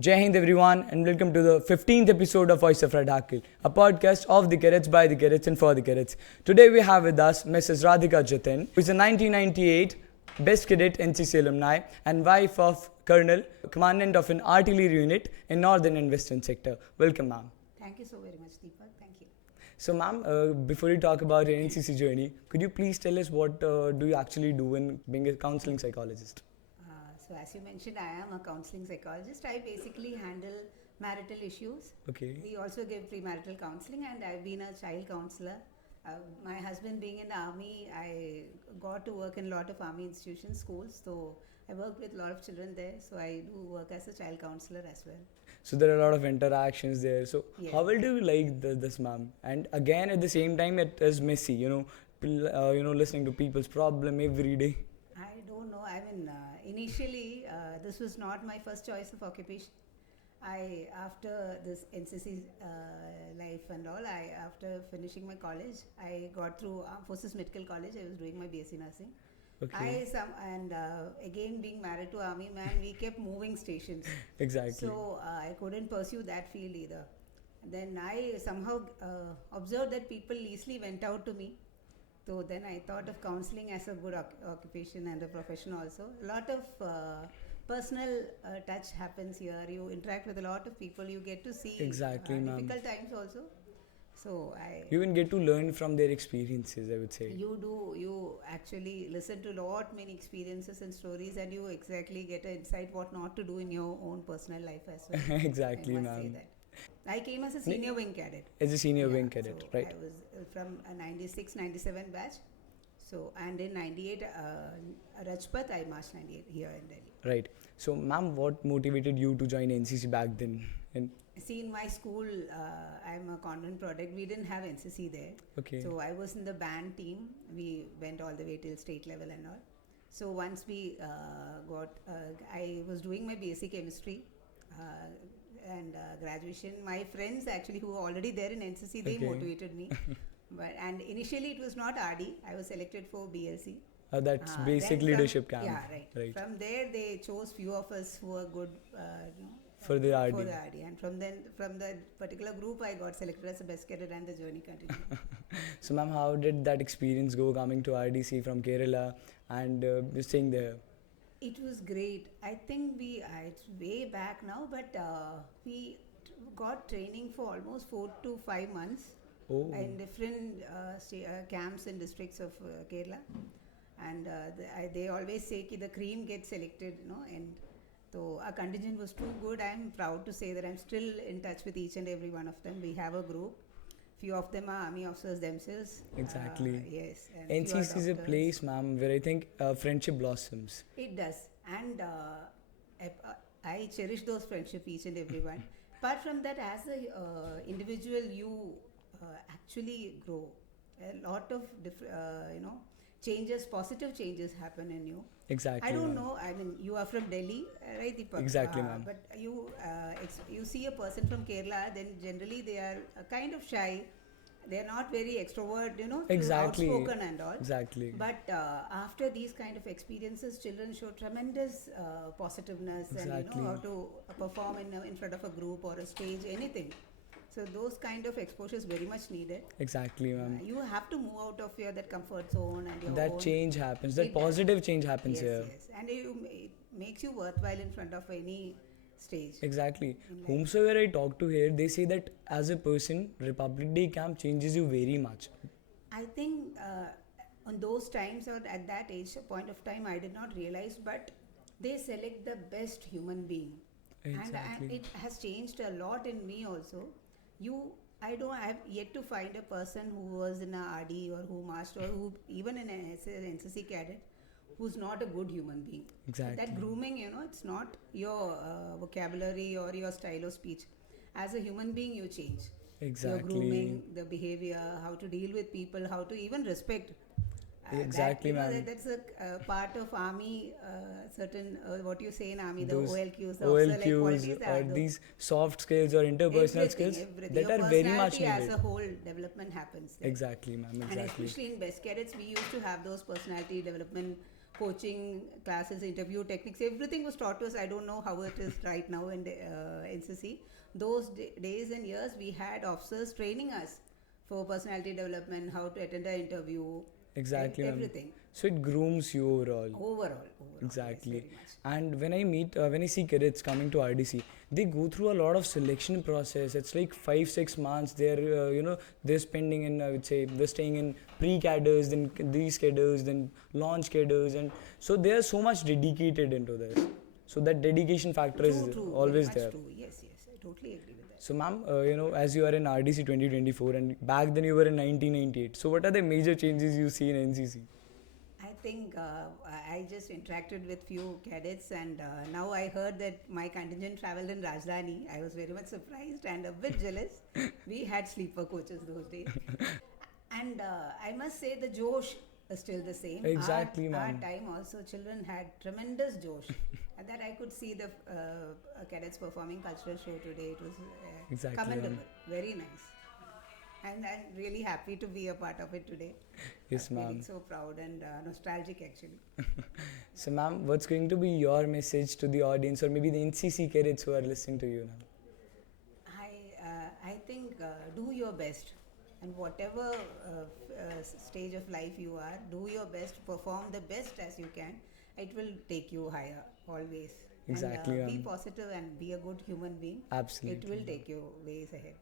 Jai Hind everyone and welcome to the 15th episode of Voice of Radhika, a podcast of the Cadets by the Cadets and for the Cadets. Today we have with us Mrs. Radhika Jitin, who is a 1998 Best Cadet NCC alumni and wife of Colonel, Commandant of an artillery unit in Northern and Western sector. Welcome ma'am. Thank you so very much, Deepak. Thank you. So ma'am, before you talk about your NCC journey, could you please tell us what do you actually do in being a counseling psychologist? So as you mentioned, I am a counseling psychologist. I basically handle marital issues. Okay. We also give premarital counseling, and I've been a child counselor. My husband being in the army, I got to work in a lot of army institutions, schools. So I work with a lot of children there. So I do work as a child counselor as well. So there are a lot of interactions there. So Yeah. how well do you like this ma'am? And again, at the same time, it is messy. Listening to people's problem every day. I don't know. I mean, initially, this was not my first choice of occupation. After this NCC life and all, after finishing my college, I got through Armed Forces Medical College. I was doing my BSc nursing. Okay. Again being married to army man, we kept moving stations. Exactly. So I couldn't pursue that field either. Then I somehow observed that people easily went out to me. So then I thought of counseling as a good occupation and a profession also. A lot of personal touch happens here. You interact with a lot of people. You get to see Exactly, ma'am. difficult times also. So You even get to learn from their experiences, I would say. you actually listen to many experiences and stories, and you exactly get an insight what not to do in your own personal life as well. Exactly, I must say ma'am. that. I came as a senior wing cadet. As a senior wing Yeah, cadet, so right? I was from a 96, 97 batch. So, and in 98, Rajpath, I marched 98 here in Delhi. Right. So, ma'am, what motivated you to join NCC back then? And See, in my school, I'm a convent product. We didn't have NCC there. okay. So, I was in the band team. We went all the way till state level and all. So, once we I was doing my BSc chemistry and graduation. My friends actually who were already there in NCC, they Okay. motivated me. And initially it was not RD. I was selected for BLC. That's Then basic from- leadership camp. Yeah, right. From there they chose few of us who were good For the RD. For the RD. And from that particular group I got selected as a best cadet and the journey continued. So, ma'am, how did that experience go coming to RDC from Kerala and staying there? It was great. I think it's way back now, but we got training for almost 4 to 5 months. Oh. In different camps and districts of Kerala, and they always say that the cream gets selected, and so our contingent was too good. I'm proud to say that I'm still in touch with each and every one of them. We have a group. Few of them are army officers themselves. Exactly. Yes. And few are NCC is a doctors. place, ma'am, where I think friendship blossoms. It does, and I cherish those friendship each and every one. Apart from that, as a individual, you actually grow. A lot of changes, positive changes happen in you. Exactly. I don't ma'am. know. I mean, you are from Delhi, right, Deepak? Exactly, ma'am. But you see a person from Kerala, then generally they are kind of shy. They are not very extrovert, Exactly. outspoken and all. Exactly. But after these kind of experiences, children show tremendous positiveness and Exactly. how to perform in front of a group or a stage, anything. So those kind of exposure is very much needed. Exactly, ma'am. You have to move out of that comfort zone and your That own. change happens. That It does. positive change happens Yes, here. yes, and it makes you worthwhile in front of any stage. Exactly. In life. Whomsoever I talk to here, they say that as a person, Republic Day camp changes you very much. I think on those times or at that age point of time, I did not realize, but they select the best human being, and Exactly. it has changed a lot in me also. I have yet to find a person who was in a RD or who marched or who even in an NCC cadet who's not a good human being. Exactly. That grooming, it's not your vocabulary or your style of speech. As a human being, you change. Exactly. Your grooming, the behavior, how to deal with people, how to even respect. Exactly, ma'am. That's a part of army, certain, what you say in army, Those the OLQs, the officer-like OLQs qualities, or these soft skills or interpersonal skills everything. that Your are very much personality as needed. a whole development happens there. Exactly, ma'am. And Exactly. especially in best cadets, we used to have those personality development coaching classes, interview techniques, everything was taught to us. I don't know how it is right now in NCC. Those days and years, we had officers training us for personality development, how to attend an interview, Exactly, ma'am. everything. So it grooms you overall. Overall. Exactly. Yes, very much. And when I see cadets coming to RDC, they go through a lot of selection process. It's like 5-6 months. They're spending in, I would say, they're staying in pre-cadets, then these cadets, then launch cadets, and so they are so much dedicated into this. So that dedication factor is True, always very there. much True. Yes, I totally agree with that. So, ma'am, as you are in RDC 2024 and back then you were in 1998. So, what are the major changes you see in NCC? I think I just interacted with few cadets, and now I heard that my contingent traveled in Rajdhani. I was very much surprised and a bit jealous. We had sleeper coaches those days. And I must say the Josh is still the same. Exactly, Our ma'am. time also, children had tremendous Josh. And that I could see the cadets performing cultural show today. It was Exactly, commendable, ma'am. very nice. And I'm really happy to be a part of it today. Yes, I'm ma'am. feeling so proud and nostalgic actually. So, ma'am, what's going to be your message to the audience or maybe the NCC cadets who are listening to you now? I think do your best, and whatever stage of life you are, do your best, perform the best as you can. It will take you higher always. Exactly, And be ma'am. positive and be a good human being. Absolutely. It will take you ways ahead.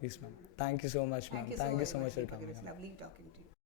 Yes, ma'am. Thank you so much, ma'am. Thank you Thank you so so much for Deepak. It coming. was on. lovely talking to you.